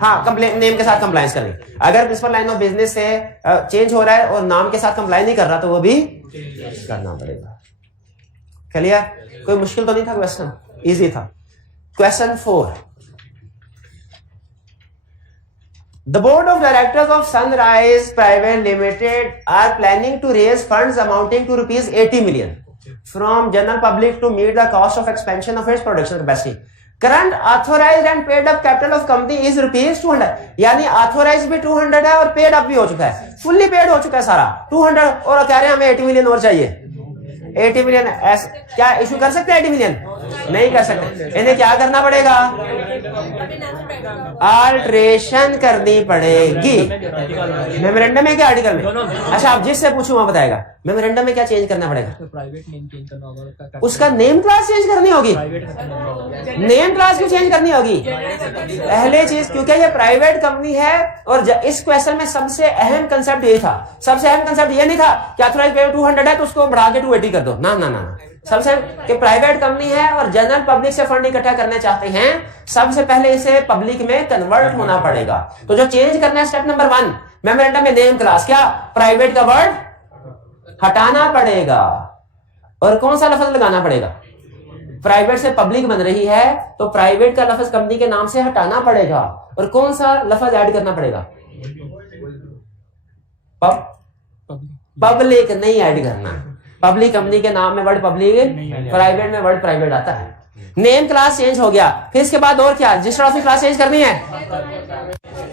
हाँ, कंप्लेन नेम के साथ कंप्लायंस करनी। अगर प्रिंसिपल लाइन ऑफ बिजनेस से चेंज हो रहा है और नाम के साथ कंप्लाई नहीं कर रहा, तो वो भी करना पड़ेगा। क्लियर? कोई मुश्किल तो नहीं था क्वेश्चन, इजी था। Question 4, The board of directors of Sunrise Private Limited are planning to raise funds amounting to rupees 80 million from general public to meet the cost of expansion of its production capacity. Current authorized and paid up capital of company is rupees 200. यानी authorized भी 200 है और paid up भी हो चुका है, fully paid हो चुका है सारा 200, और कह रहे हैं हमें 80 मिलियन और चाहिए। 80 मिलियन क्या इशू कर सकते हैं? 80 मिलियन नहीं कर सकते। इन्हें क्या करना पड़ेगा? अल्ट्रेशन करनी पड़ेगी। मेमोरेंडम में क्या आर्टिकल में? अच्छा, आप जिससे पूछूं वहां बताएगा। मेमोरेंडम में क्या चेंज करना पड़ेगा? प्राइवेट नेम चेंज करना होगा, उसका नेम क्लास चेंज करनी होगी। नेम क्लास भी चेंज करनी होगी पहले चीज, क्योंकि ये प्राइवेट कंपनी है। और इस क्वेश्चन में सबसे अहम कंसेप्ट ये था, सबसे अहम कंसेप्ट ये नहीं था कि ऑथराइज्ड पे 200 है तो उसको बढ़ा के 280 कर दो, ना ना ना। सबसे कि प्राइवेट कंपनी है और जनरल पब्लिक से फंड इकट्ठा करना चाहते हैं, सबसे पहले इसे पब्लिक में कन्वर्ट होना पड़ेगा। तो जो चेंज करना है, स्टेप नंबर 1, मेमोरेंडम में नेम क्लास क्या, प्राइवेट का वर्ड हटाना पड़ेगा। और कौन सा लफ्ज लगाना पड़ेगा? प्राइवेट से पब्लिक बन रही है तो प्राइवेट का लफ्ज कंपनी के नाम से हटाना पड़ेगा। और कौन सा लफ्ज ऐड करना पड़ेगा? पब्लिक नहीं ऐड करना। पब्लिक कंपनी के नाम में वर्ड पब्लिक, प्राइवेट में वर्ड प्राइवेट आता है। नेम क्लास चेंज हो गया, फिर इसके बाद और क्या? रजिस्टर ऑफिस क्लास चेंज करनी है,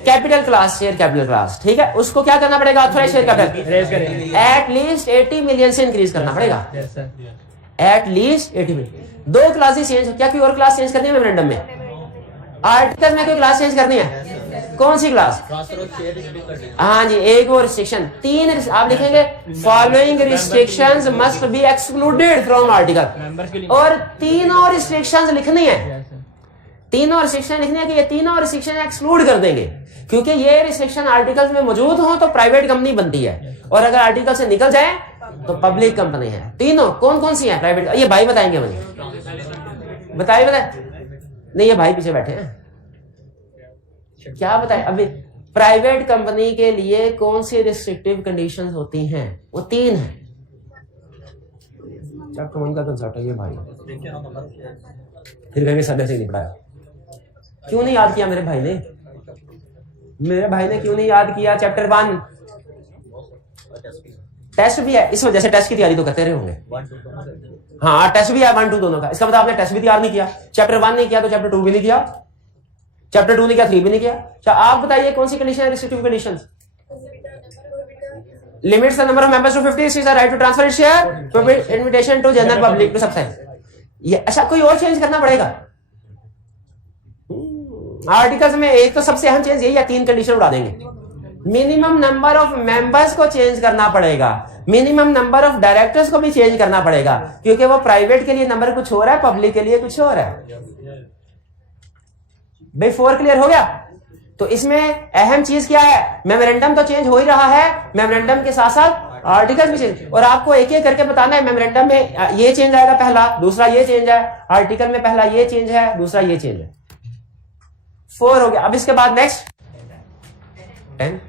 capital class, share capital class, ठीक है। उसको क्या करना पड़ेगा? Authorised share capital at least 80 million से इंक्रीज करना पड़ेगा, at least 80 million. 2 classes change, क्या कोई और क्लास चेंज करनी है मेमोरेंडम में? आर्टिकल में कोई क्लास चेंज करनी है? कौन सी क्लास? हाँ जी, एक और रिस्ट्रिक्शन, 3 आप लिखेंगे, following restrictions must be excluded from article. और 3 रिस्ट्रिक्शंस लिखनी है, 3 रिस्ट्रिक्शन लिखनी है कि ये 3 रिस्ट्रिक्शन एक्सक्लूड कर देंगे, क्योंकि ये रिस्ट्रिक्शन आर्टिकल्स में मौजूद हो तो प्राइवेट कंपनी बनती है, और अगर आर्टिकल से निकल जाए तो पब्लिक कंपनी है। तीनों कौन कौन सी है प्राइवेट? ये भाई बताएंगे मुझे, बताए नहीं, ये भाई पीछे बैठे हैं, क्या बताए? अभी प्राइवेट कंपनी के लिए कौन सी रिस्ट्रिक्टिव कंडीशंस होती हैं? वो 3 है। क्या कौन का कंसेप्ट है ये भाई? फिर कहेंगे सदस्य से नहीं पढ़ाया। क्यों नहीं याद किया मेरे भाई ने? मेरे भाई ने क्यों नहीं याद किया? चैप्टर 1 टेस्ट भी है, इस वजह से टेस्ट की तैयारी तो करते रहे होंगे। हाँ टेस्ट भी है 1 2 दोनों का। इसका मतलब आपने टेस्ट भी तैयार नहीं किया, चैप्टर 1 नहीं किया तो चैप्टर 2 भी नहीं किया, चैप्टर 2 नहीं किया 3 भी नहीं किया। अच्छा आप बताइए कौन सी कंडीशन है restrictive condition? limits the number of members to 50, is a right to transfer its share, permit invitation to general public to subscribe। ये अच्छा कोई और चेंज करना पड़ेगा आर्टिकल्स में? एक तो सबसे अहम चेंज यही है, 3 कंडीशन उड़ा देंगे। मिनिमम नंबर ऑफ मेंबर्स को चेंज करना पड़ेगा, मिनिमम नंबर ऑफ डायरेक्टर्स को भी चेंज करना पड़ेगा, क्योंकि वो प्राइवेट के लिए नंबर कुछ और है, पब्लिक के लिए कुछ और है। भाई 4 क्लियर हो गया? तो इसमें अहम चीज क्या है? मेमोरेंडम तो चेंज हो ही रहा है, मेमोरेंडम के साथ साथ आर्टिकल भी चेंज, और आपको एक एक करके बताना है। मेमोरेंडम में ये चेंज आएगा पहला, दूसरा ये चेंज है, आर्टिकल में पहला ये चेंज है, दूसरा ये चेंज है। 4 हो गया। अब इसके बाद next 10।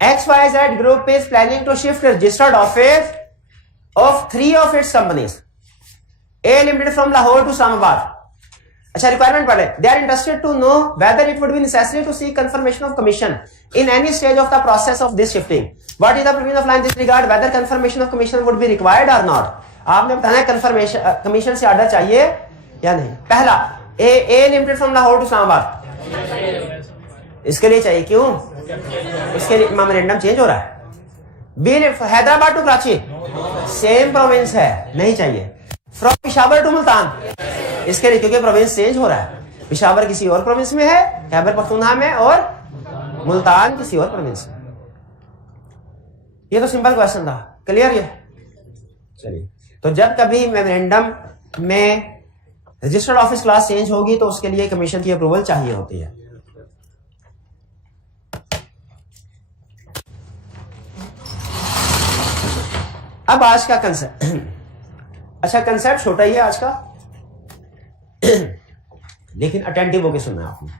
XYZ group is planning to shift registered office of 3 of its companies, A Limited from Lahore to Islamabad। अच्छा रिक्वायरमेंट पढ़े। They are interested to know whether it would be necessary to seek confirmation of commission in any stage of the process of this shifting. What is the provision of law in this regard? Whether confirmation of commission would be required or not। आपने बताना है कन्फर्मेशन कमीशन से ऑर्डर चाहिए या नहीं। पहला A Limited from Lahore to Islamabad, इसके लिए चाहिए। क्यों? इसके लिए मेमोरेंडम चेंज हो रहा है। B Hyderabad to Karachi, same province है, नहीं चाहिए। फ्रॉम पिशावर टू मुल्तान, इसके लिए क्योंकि प्रोविंस चेंज हो रहा है। पिशावर किसी और प्रोविंस में है, खैबर पख्तूनख्वा में, और मुल्तान किसी और प्रोविंस में। ये तो सिंपल क्वेश्चन था, क्लियर ये? चलिए, तो जब कभी मेमोरेंडम में रजिस्टर्ड ऑफिस क्लास चेंज होगी तो उसके लिए कमीशन की अप्रूवल चाहिए होती है। अब आज का कंसेप्ट, अच्छा कंसेप्ट छोटा ही है आज का, लेकिन अटेंटिव होकर सुनना है आपने।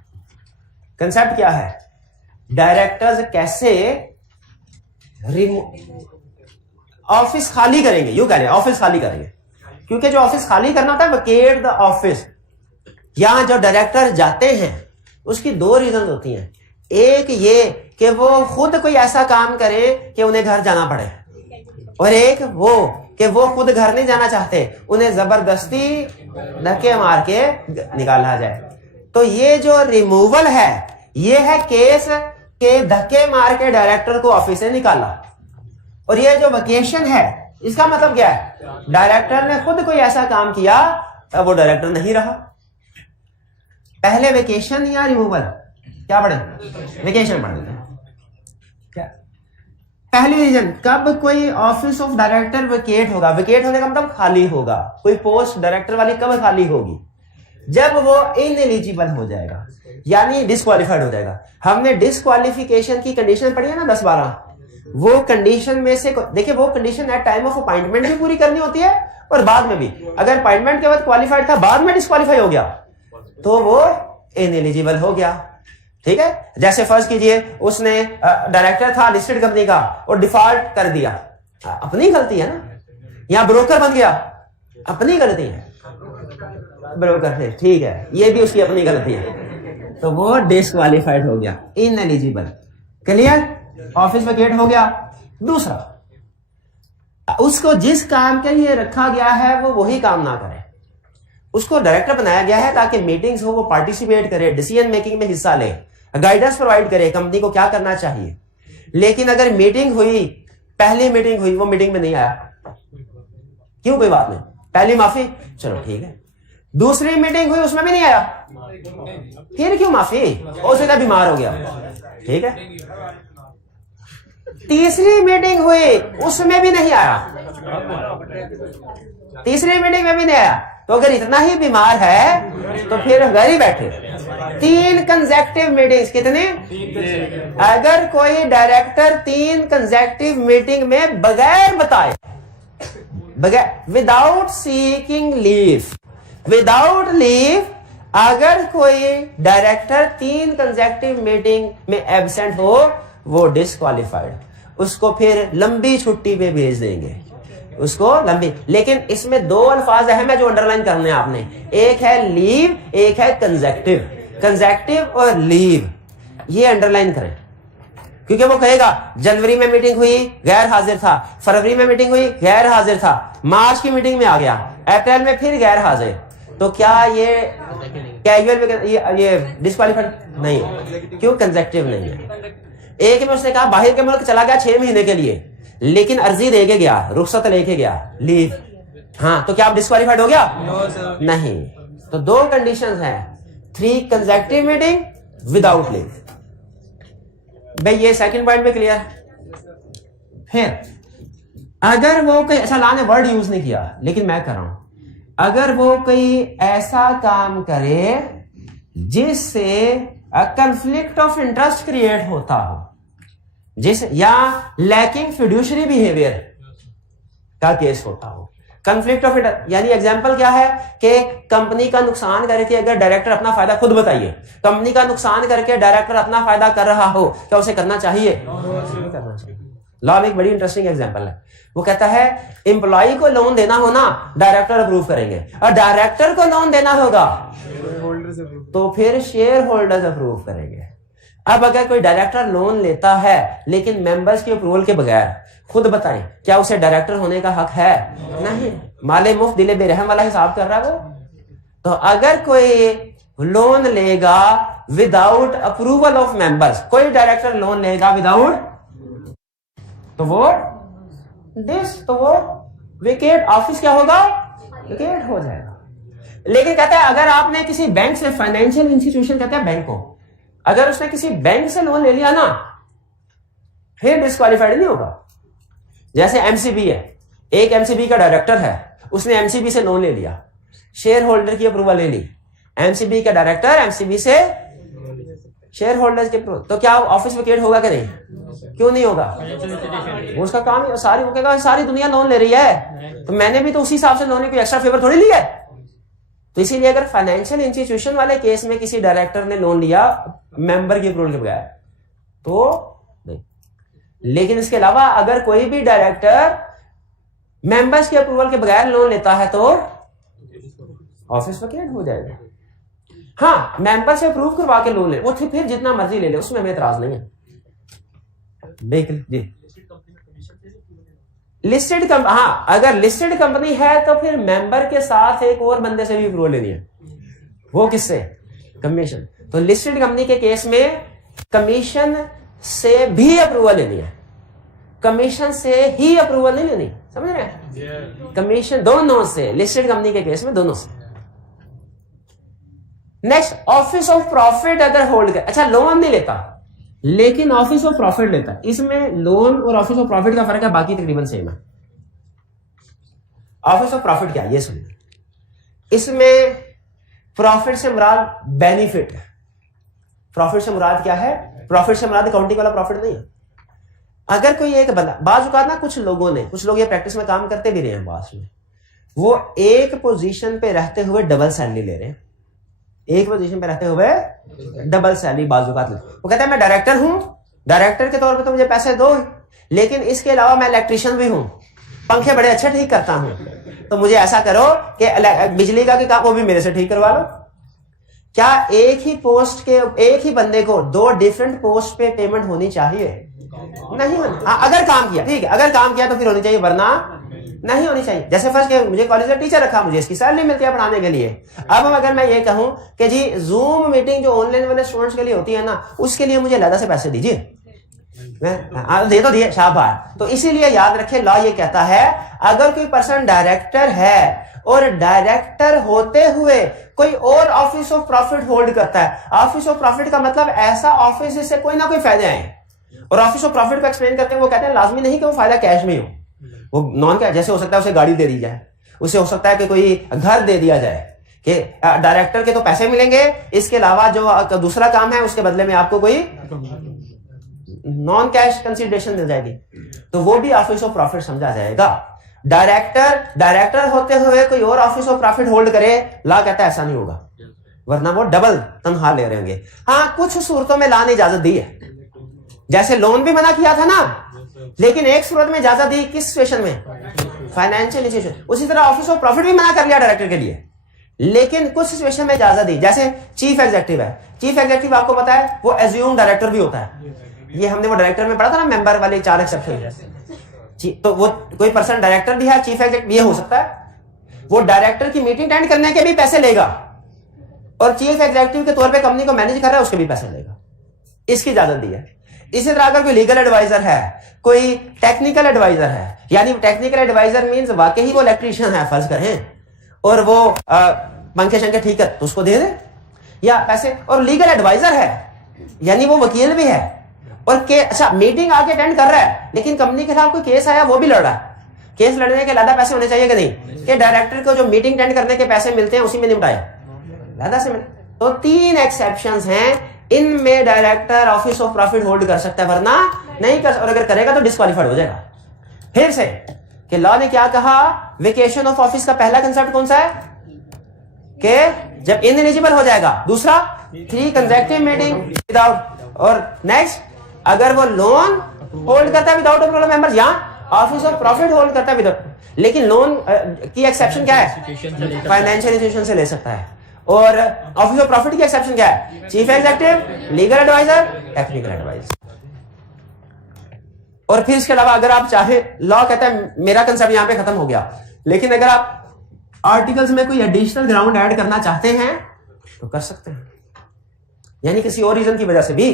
कंसेप्ट क्या है? डायरेक्टर्स कैसे ऑफिस खाली करेंगे, यूं कह रहे हैं ऑफिस खाली करेंगे, क्योंकि जो ऑफिस खाली करना होता है वेकेट द ऑफिस, यहां जो डायरेक्टर जाते हैं उसकी 2 रीजन होती हैं। एक ये कि वो खुद कोई ऐसा काम करे कि उन्हें घर जाना पड़े, और एक वो कि वो खुद घर नहीं जाना चाहते, उन्हें जबरदस्ती धक्के मार के निकाला जाए। तो ये जो रिमूवल है ये है केस के धक्के मार के डायरेक्टर को ऑफिस से निकाला, और ये जो वेकेशन है इसका मतलब क्या है? डायरेक्टर ने खुद कोई ऐसा काम किया, अब वो डायरेक्टर नहीं रहा। पहले वेकेशन या रिमूवल, क्या पढ़े? वेकेशन पढ़ लेते हैं। क्या पहली रीजन, कब कोई ऑफिस ऑफ डायरेक्टर वेकेट होगा? वेकेट होने का मतलब खाली होगा। कोई पोस्ट डायरेक्टर वाली कब खाली होगी? जब वो इनएलिजिबल हो जाएगा, यानी डिस्क्वालिफाइड हो जाएगा। हमने डिस्क्वालिफिकेशन की कंडीशन पढ़ी है ना 10-12, वो कंडीशन में से देखिए, वो condition at time of appointment भी पूरी करनी होती है और बाद में भी। अगर अपॉइंटमेंट के बाद क्वालिफाइड था, बाद में डिस्क्वालीफाई हो गया तो वो इनएलिजिबल हो गया। ठीक है, जैसे फर्ज कीजिए उसने डायरेक्टर था लिस्टेड कंपनी का और डिफॉल्ट कर दिया, अपनी गलती है ना। यहां ब्रोकर बन गया, अपनी गलती है, ब्रोकर थे, ठीक है, ये भी उसकी अपनी गलती है, तो वो डिस्क्वालीफाइड हो गया, इनएलिजिबल। क्लियर? ऑफिस वेकेट हो गया। दूसरा, उसको जिस काम के लिए रखा गया है वो वही काम ना करे। उसको डायरेक्टर बनाया गया है ताकि मीटिंग्स हो, वो पार्टिसिपेट करे, डिसीजन मेकिंग में हिस्सा ले, गाइडेंस प्रोवाइड करे कंपनी को क्या करना चाहिए। लेकिन अगर मीटिंग हुई, पहली मीटिंग हुई, वो मीटिंग में नहीं आया, क्यों? कोई बात नहीं, पहली माफी, चलो ठीक है। दूसरी मीटिंग हुई, उसमें भी नहीं आया, फिर क्यों माफी? और सीधा बीमार हो गया, ठीक है। तीसरी मीटिंग हुई, उसमें भी नहीं आया, तीसरी मीटिंग में भी नहीं आया, तो अगर इतना ही बीमार है तो फिर घर ही बैठे। 3 कंसेक्टिव मीटिंग्स, कितने? अगर कोई डायरेक्टर 3 कंसेक्टिव मीटिंग में बगैर बताए, बगैर, without seeking leave, without leave, अगर कोई डायरेक्टर 3 कंसेक्टिव मीटिंग में एब्सेंट हो, वो डिस्क्वालीफाइड। उसको फिर लंबी छुट्टी पे भेज देंगे, उसको लंबी। लेकिन इसमें 2 अल्फाज अहम है जो अंडरलाइन करने हैं आपने, एक है लीव, एक है कंसेक्टिव। कंसेक्टिव और लीव, ये अंडरलाइन करें। क्योंकि वो कहेगा जनवरी में मीटिंग हुई, गैर हाजिर था, फरवरी में मीटिंग हुई, गैर हाजिर था, मार्च की मीटिंग में आ गया, अप्रैल में फिर गैर हाजिर, तो क्या ये कैजुअल ये डिस्क्वालीफाइड नहीं है? क्यों? कंसेक्टिव नहीं है। एक में उसने कहा बाहर के मुल्क चला गया 6 महीने के लिए, लेकिन अर्जी दे के गया, रुखसत लेके गया, लीव, हाँ, तो क्या आप डिस्क्वालीफाइड हो गया? नहीं। तो 2 कंडीशंस हैं, 3 कंसेक्टिव मीटिंग विदाउट लीव। भाई ये सेकंड पॉइंट में क्लियर। फिर अगर वो कोई ऐसा, अल्लाह ने वर्ड यूज नहीं किया लेकिन मैं कर रहा हूं, अगर वो कोई ऐसा काम करे जिससे कंफ्लिक्ट ऑफ इंटरेस्ट क्रिएट होता हो, जिस या लैकिंग फिड्यूशरी बिहेवियर का केस होता हो, कंफ्लिक्ट ऑफ इंटरेस्ट यानी एग्जांपल क्या है कि कंपनी का नुकसान कर रही थी, अगर डायरेक्टर अपना फायदा, खुद बताइए, कंपनी का नुकसान करके डायरेक्टर अपना फायदा कर रहा हो, क्या उसे करना चाहिए? करना चाहिए। लॉ में एक बड़ी इंटरेस्टिंग एग्जांपल है, वो कहता है एम्प्लॉय को लोन देना हो ना, डायरेक्टर अप्रूव करेंगे, और डायरेक्टर को लोन देना होगा तो फिर शेयर होल्डर्स अप्रूव करेंगे। अब अगर कोई डायरेक्टर लोन लेता है लेकिन मेंबर्स की अप्रूवल के बगैर, खुद बताएं क्या उसे डायरेक्टर होने का हक है? नहीं। माले मुफ्त दिले बेरहम वाला हिसाब कर रहा है वो। तो अगर कोई लोन लेगा विदाउट अप्रूवल ऑफ मेंबर्स, कोई डायरेक्टर लोन लेगा विदाउट, तो वो विकेट, ऑफिस क्या होगा? विकेट हो जाएगा। लेकिन कहता है अगर आपने किसी बैंक से, फाइनेंशियल इंस्टीट्यूशन कहता है बैंक को, अगर उसने किसी बैंक से लोन ले लिया ना, फिर डिस्क्वालीफाइड नहीं होगा। जैसे एमसीबी है, एक एमसीबी का डायरेक्टर है, उसने एमसीबी से लोन ले लिया, शेयर होल्डर की अप्रूवल ले ली, एमसीबी का डायरेक्टर एमसीबी से शेयर होल्डर्स के अप्रूवल, तो क्या ऑफिस विकेट होगा कि नहीं? क्यों नहीं होगा? उसका काम ही सारी, वो कहेगा सारी दुनिया लोन ले रही है तो मैंने भी तो उसी हिसाब से लोन, कोई एक्स्ट्रा फेवर थोड़ी लिया है। तो इसीलिए अगर फाइनेंशियल इंस्टीट्यूशन वाले केस में किसी डायरेक्टर ने लोन लिया मेंबर की अप्रूवल के बगैर तो नहीं, लेकिन इसके अलावा अगर कोई भी डायरेक्टर मेंबर्स की अप्रूवल के बगैर लोन लेता है तो ऑफिस वैकेट हो जाएगा। हाँ, मेंबर से अप्रूव करवा के लोन ले, वो फिर जितना मर्जी ले ले, उसमें हमें एतराज नहीं है। जी, लिस्टेड कंपनी, हाँ, अगर लिस्टेड कंपनी है तो फिर मेंबर के साथ एक और बंदे से भी अप्रूवल लेनी है। वो किससे? कमीशन। तो लिस्टेड कंपनी के केस में कमीशन से भी अप्रूवल लेनी है, कमीशन से ही अप्रूवल नहीं लेनी, समझ रहे हैं? कमीशन दोनों से, लिस्टेड कंपनी के केस में दोनों से। नेक्स्ट, ऑफिस ऑफ प्रॉफिट अगर होल्ड कर, अच्छा लोन नहीं लेता लेकिन ऑफिस ऑफ प्रॉफिट लेता है, इसमें लोन और ऑफिस ऑफ प्रॉफिट का फर्क है, बाकी तकरीबन सेम है। ऑफिस ऑफ प्रॉफिट क्या है ये सुनिए, इसमें प्रॉफिट से मुराद बेनिफिट है। प्रॉफिट से मुराद क्या है? प्रॉफिट से मुराद अकाउंटिंग वाला प्रॉफिट नहीं है। अगर कोई एक बंदा, बाज़ औक़ात ना कुछ लोग ये प्रैक्टिस में काम करते भी रहे हैं, बास में वो एक पोजीशन पे रहते हुए डबल सैलरी ले रहे हैं, एक पोजीशन पे रहते हुए डबल सैलरी बाज़ औक़ात ले। वो कहता है मैं डायरेक्टर हूं, डायरेक्टर के तौर पे तो मुझे पैसे दो, लेकिन इसके अलावा मैं इलेक्ट्रीशियन भी हूं, पंखे बड़े अच्छे ठीक करता हूं, तो मुझे ऐसा करो कि बिजली का काम वो भी मेरे से ठीक करवा लो। क्या एक ही पोस्ट के, एक ही बंदे को 2 डिफरेंट पोस्ट पे पेमेंट होनी चाहिए? नहीं होनी। अगर काम किया ठीक है, अगर काम किया तो फिर होनी चाहिए, वरना नहीं होनी चाहिए। जैसे फर्स्ट के मुझे कॉलेज में टीचर रखा, मुझे इसकी सैलरी मिलती है पढ़ाने के लिए। अब अगर मैं ये कहूं कि जी जूम मीटिंग जो ऑनलाइन वाले स्टूडेंट्स के लिए होती है ना, उसके लिए मुझे अलग से पैसे दीजिए, दे तो दिए, शाबाश। तो इसीलिए याद रखें, लॉ ये कहता है अगर कोई पर्सन डायरेक्टर है और डायरेक्टर होते हुए कोई और ऑफिस ऑफ प्रॉफिट होल्ड करता है, ऑफिस ऑफ प्रॉफिट का मतलब ऐसा ऑफिस जिससे कोई ना कोई फायदे आए, और ऑफिस ऑफ प्रॉफिट को एक्सप्लेन करते हैं, वो कहते हैं लाजमी नहीं कि वो फायदा कैश में हो, वो नॉन कैश, जैसे हो सकता है उसे गाड़ी दे दी जाए, उसे हो सकता है कि कोई घर दे दिया जाए, कि डायरेक्टर के तो पैसे मिलेंगे, इसके अलावा जो दूसरा काम है उसके बदले में आपको कोई नॉन कैश कंसिडरेशन मिल जाएगी, तो वो भी ऑफिस ऑफ प्रॉफिट समझा जाएगा। डायरेक्टर होते हुए कोई और ऑफिस ऑफ प्रॉफिट होल्ड करे, लॉ कहता है ऐसा नहीं होगा, वरना वो डबल तनख्वाह ले रहे होंगे। हाँ, कुछ सूरतों में लॉ ने इजाजत दी है, जैसे लोन भी मना किया था ना, लेकिन एक सूरत में इजाजत दी, किस सिचुएशन में? Financial institution. उसी तरह ऑफिस ऑफ प्रॉफिट भी मना कर लिया डायरेक्टर के लिए, लेकिन कुछ सिचुएशन में इजाजत दी। जैसे चीफ एग्जीक्यूटिव है, चीफ एग्जीक्यूटिव आपको पता है वो एज्यूम डायरेक्टर भी होता है, ये हमने वो डायरेक्टर में पढ़ा था ना, मेंबर वाले 4 एक्सेप्शन। तो वो कोई पर्सन डायरेक्टर भी है, चीफ एग्जीक्यूटिव, ये हो सकता है वो डायरेक्टर की मीटिंग अटेंड करने के भी पैसे लेगा और चीफ एग्जीक्यूटिव के तौर पे कंपनी को मैनेज कर रहा है, उसके भी पैसे लेगा। इसकी इजाजत दी है। इसी तरह अगर कोई लीगल एडवाइजर है, कोई टेक्निकल एडवाइजर है, यानी टेक्निकल एडवाइजर मींस वाकई वो इलेक्ट्रीशियन है फर्ज करें, और वो पंखे शंखे ठीक है तो उसको दे दे या पैसे। और लीगल एडवाइजर है यानी वो वकील भी है और अच्छा मीटिंग आके अटेंड कर रहा है, लेकिन कंपनी के खिलाफ कोई केस आया वो भी लड़ रहा है। केस लड़ने के ज्यादा पैसे होने चाहिए कि नहीं, कि डायरेक्टर को जो मीटिंग अटेंड करने के पैसे मिलते हैं उसी में निपटाए, ज्यादा से मिले। तो 3 एक्सेप्शंस हैं, इनमें director office of profit hold कर सकता है, वरना नहीं कर, और अगर करेगा तो डिस्क्वालीफाइड हो जाएगा। फिर से कि लॉ ने क्या कहा, वेकेशन ऑफ ऑफिस का पहला कंसेप्ट कौन सा है कि जब इनएलिजिबल हो जाएगा। दूसरा 3 कंसेक्यूटिव मीटिंग विदाउट, और नेक्स्ट अगर वो लोन होल्ड करता है विदाउट अप्रूवल मेंबर्स, या ऑफिस ऑफ प्रॉफिट होल्ड करता है विदाउट। लेकिन लोन की एक्सेप्शन क्या है, फाइनेंशियल इंस्टीट्यूशन से ले सकता है। और ऑफिस ऑफ प्रॉफिट की एक्सेप्शन क्या है, chief executive, legal adviser, technical adviser. और फिर इसके अलावा अगर आप चाहे, लॉ कहता है मेरा कंसेप्ट यहां पे खत्म हो गया, लेकिन अगर आप आर्टिकल्स में कोई एडिशनल ग्राउंड ऐड करना चाहते हैं तो कर सकते हैं, यानी किसी और रीजन की वजह से भी,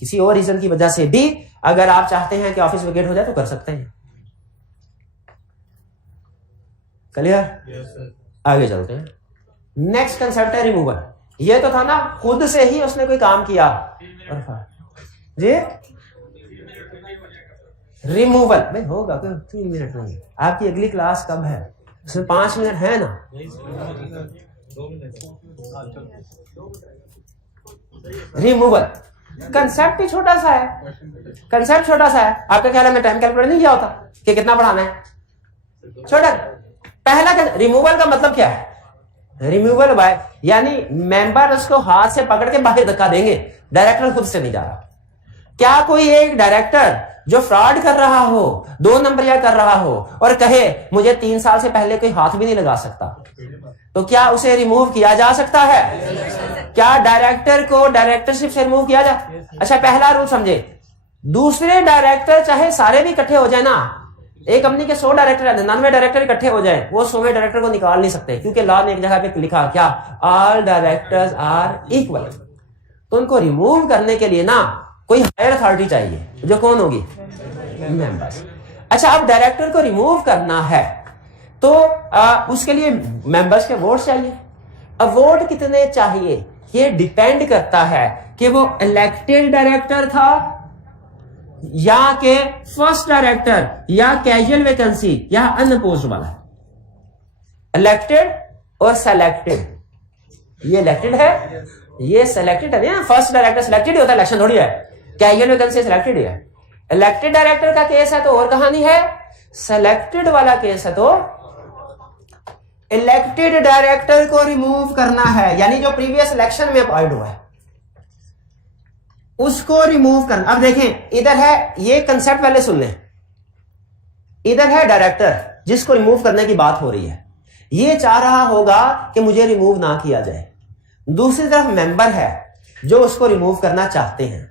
किसी और रीजन की वजह से भी अगर आप चाहते हैं कि ऑफिस वेकेट हो जाए तो कर सकते हैं। क्लियर? आगे चलते हैं। नेक्स्ट कंसेप्ट है रिमूवल। ये तो था ना खुद से ही उसने कोई काम किया जी, रिमूवल भाई होगा 3 मिनट नहीं, आपकी अगली क्लास कब है, उसमें 5 मिनट है ना। रिमूवल कंसेप्ट ही छोटा सा है, कंसेप्ट छोटा सा है। आपका ख्याल है मैं टाइम कैलकुलेट नहीं किया होता कि कितना पढ़ाना है, छोटा। पहला रिमूवल का मतलब क्या है, रिमूवल बाय यानी मेंबर उसको हाथ से पकड़ के बाहर धक्का देंगे, डायरेक्टर खुद से नहीं जा रहा। क्या कोई एक डायरेक्टर जो फ्रॉड कर रहा हो, 2 नंबरिया कर रहा हो और कहे मुझे 3 साल से पहले कोई हाथ भी नहीं लगा सकता, तो क्या उसे रिमूव किया जा सकता है? क्या डायरेक्टर को डायरेक्टरशिप से रिमूव किया जाए? अच्छा, पहला रूल समझे। दूसरे डायरेक्टर चाहे सारे भी इकट्ठे हो जाए ना, एक कंपनी के 100 डायरेक्टर 99 डायरेक्टर इकट्ठे हो जाए, वो 100वें डायरेक्टर को निकाल नहीं सकते, क्योंकि लॉ ने एक जगह पे लिखा क्या, ऑल डायरेक्टर्स आर इक्वल। तो उनको रिमूव करने के लिए ना कोई हायर अथॉरिटी चाहिए, जो कौन होगी, मेंबर्स। अच्छा, अब डायरेक्टर को रिमूव करना है तो उसके लिए मेंबर्स के वोट चाहिए। अब वोट कितने चाहिए ये डिपेंड करता है कि वो इलेक्टेड डायरेक्टर था या के फर्स्ट डायरेक्टर या कैजुअल वैकेंसी या अनअपोज्ड वाला। इलेक्टेड और सेलेक्टेड, ये इलेक्टेड है, ये सेलेक्टेड है ना। फर्स्ट डायरेक्टर सिलेक्टेड ही होता है, इलेक्शन थोड़ी है। कैजुअल वैकेंसी सिलेक्टेड है। इलेक्टेड डायरेक्टर का केस है तो और कहानी है, सेलेक्टेड वाला केस है तो इलेक्टेड डायरेक्टर को रिमूव करना है, यानी जो प्रीवियस इलेक्शन में अपॉइंट हुआ है उसको रिमूव करना। अब देखें, इधर है, ये कंसेप्ट पहले सुन लें। इधर है डायरेक्टर जिसको रिमूव करने की बात हो रही है, ये चाह रहा होगा कि मुझे रिमूव ना किया जाए। दूसरी तरफ मेंबर है जो उसको रिमूव करना चाहते हैं।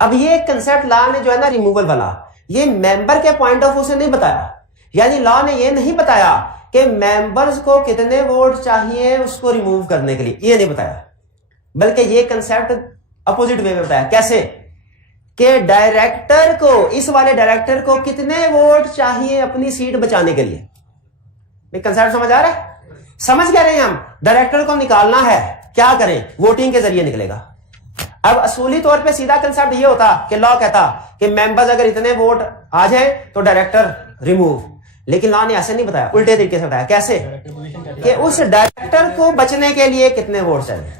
अब ये कंसेप्ट लॉ ने जो है ना रिमूवल वाला, ये मेंबर के पॉइंट ऑफ व्यू से नहीं बताया, यानी लॉ ने ये नहीं बताया कि मेंबर्स को कितने वोट चाहिए उसको रिमूव करने के लिए, ये नहीं बताया, बल्कि ये कंसेप्ट अपोजिट वे में बताया। कैसे कि डायरेक्टर को, इस वाले डायरेक्टर को कितने वोट चाहिए अपनी सीट बचाने के लिए। कंसेप्ट समझ आ रहा है? समझ कह रहे हैं हम, डायरेक्टर को निकालना है, क्या करें, वोटिंग के जरिए निकलेगा। अब असूली तौर पे सीधा कंसेप्ट ये होता कि लॉ कहता कि मेंबर्स अगर इतने वोट आ जाए तो डायरेक्टर रिमूव, लेकिन लॉ ने ऐसे नहीं बताया, उल्टे तरीके से बताया। कैसे कि उस डायरेक्टर को बचने के लिए कितने वोट चाहिए,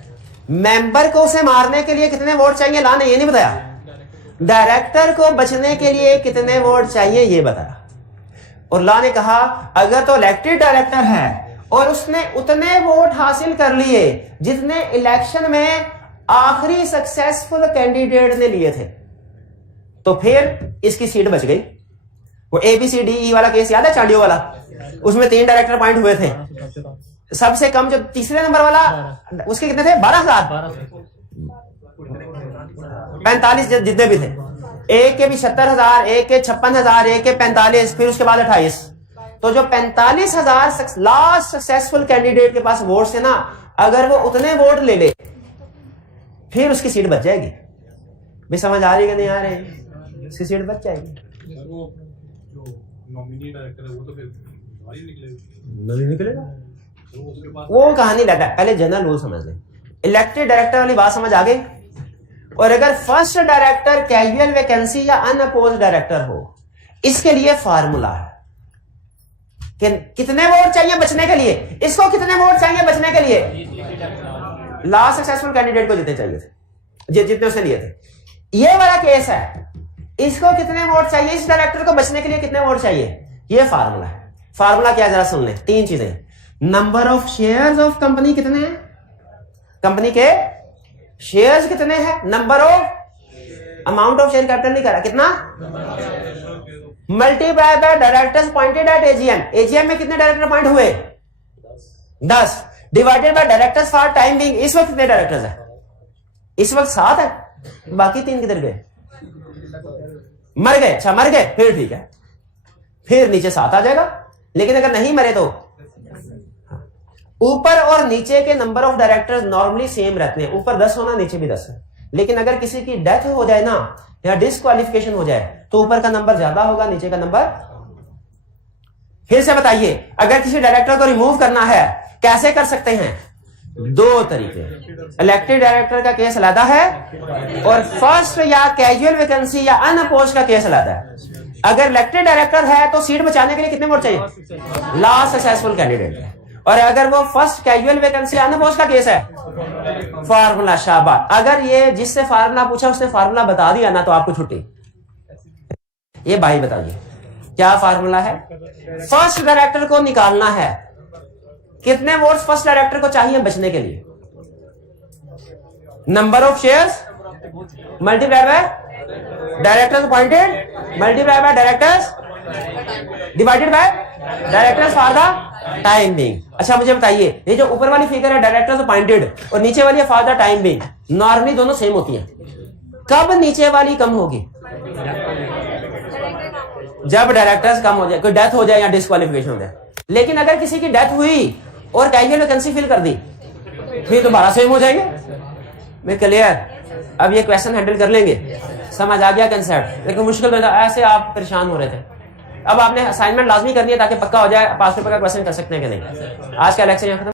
मेंबर को उसे मारने के लिए कितने वोट चाहिए, लॉ ने ये नहीं बताया। डायरेक्टर को बचने के लिए कितने वोट चाहिए ये बताया। और लॉ ने कहा अगर तो इलेक्टेड डायरेक्टर है और उसने उतने वोट हासिल कर लिए जितने इलेक्शन में आखिरी सक्सेसफुल कैंडिडेट ने लिए थे, तो फिर इसकी सीट बच गई। वो ABCDE वाला केस याद है, चांडियो वाला, उसमें 3 डायरेक्टर अपॉइंट हुए थे। सबसे कम जो तीसरे नंबर वाला, उसके कितने थे, 12,000। 45 जितने भी थे, एक के भी 70,000, एक के 56,000, एक के 45, फिर उसके बाद 28। तो जो 45,000 लास्ट सक्सेसफुल कैंडिडेट के पास वोट है ना, अगर वो उतने वोट ले ले फिर उसकी सीट बच जाएगी। भी समझ आ रही है कि नहीं आ रही? उसकी सीट बच जाएगी। वो जो नॉमिनी डायरेक्टर है वो तो फिर बाहर ही नहीं निकलेगा, तो उसके बाद वो कहानी लगा। पहले जनरल रूल समझ लें। इलेक्टेड डायरेक्टर वाली बात समझ आ गई। और अगर फर्स्ट डायरेक्टर कैजुअल वैकेंसी या अनअपोज्ड डायरेक्टर हो, इसके लिए फार्मूला है कि कितने वोट चाहिए बचने के लिए। इसको कितने वोट चाहिए बचने के लिए? लास्ट सक्सेसफुल कैंडिडेट को जितने चाहिए थे, जितने उसने लिए थे। ये वाला केस है, इसको कितने वोट चाहिए, इस डायरेक्टर को बचने के लिए कितने वोट चाहिए, ये फार्मूला है। फार्मूला क्या जरा सुन ले। 3 चीजें। Number of shares of company कितने हैं, कंपनी के शेयर्स कितने हैं, number of amount of share capital नहीं करा, कितना, multiply by directors appointed at AGM. AGM में कितने डायरेक्टर अपॉइंट हुए, 10, divided by directors for time being. इस वक्त कितने डायरेक्टर्स हैं, इस वक्त 7 है, बाकी 3 किधर गए, मर गए। अच्छा मर गए, फिर ठीक है, फिर नीचे 7 आ जाएगा। लेकिन अगर नहीं मरे तो ऊपर और नीचे के number of directors normally same रहते हैं, ऊपर 10 होना, नीचे भी 10 है। लेकिन अगर किसी की डेथ हो जाए ना, या डिस्क्वालिफिकेशन हो जाए, तो ऊपर का नंबर ज्यादा होगा, नीचे का नंबर। फिर से बताइए, अगर किसी डायरेक्टर को रिमूव करना है कैसे कर सकते हैं? 2 तरीके। इलेक्टेड डायरेक्टर का केस अलग है, और फर्स्ट या कैजुअल वैकेंसी या अनअपोज्ड का केस अलग है। अगर इलेक्टेड डायरेक्टर है तो सीट बचाने के लिए कितने वोट चाहिए, लास्ट सक्सेसफुल कैंडिडेट। और अगर वो फर्स्ट कैजुअल वैकेंसी अनअपोज्ड का केस है, फार्मूला। शाबाश। अगर ये जिससे फार्मूला पूछा उसने फार्मूला बता दिया ना, तो आपको छुट्टी। ये भाई बताइए क्या फार्मूला है? फर्स्ट डायरेक्टर को निकालना है, कितने वोट्स फर्स्ट डायरेक्टर को चाहिए बचने के लिए, number of shares multiply by directors appointed multiply by directors divided by directors for the time being. अच्छा मुझे बताइए, ये जो ऊपर वाली फिगर है डायरेक्टर्स अपॉइंटेड और नीचे वाली है for the time being, normally दोनों सेम होती हैं। कब नीचे वाली कम होगी? जब डायरेक्टर्स कम हो जाए, कोई डेथ हो जाए या डिस्क्वालिफिकेशन हो जाए। लेकिन अगर किसी की डेथ हुई और कैजुअल वैकेंसी फिल कर दी, फिर दोबारा सेम हो जाएंगे। मैं क्लियर? अब ये क्वेश्चन हैंडल कर लेंगे, समझ आ गया कंसेप्ट? लेकिन मुश्किल तो था, ऐसे आप परेशान हो रहे थे। अब आपने असाइनमेंट लाजमी करनी है ताकि पक्का हो जाए, पास पेपर का क्वेश्चन कर सकते हैं कि नहीं। आज का लेक्चर यहाँ खत्म।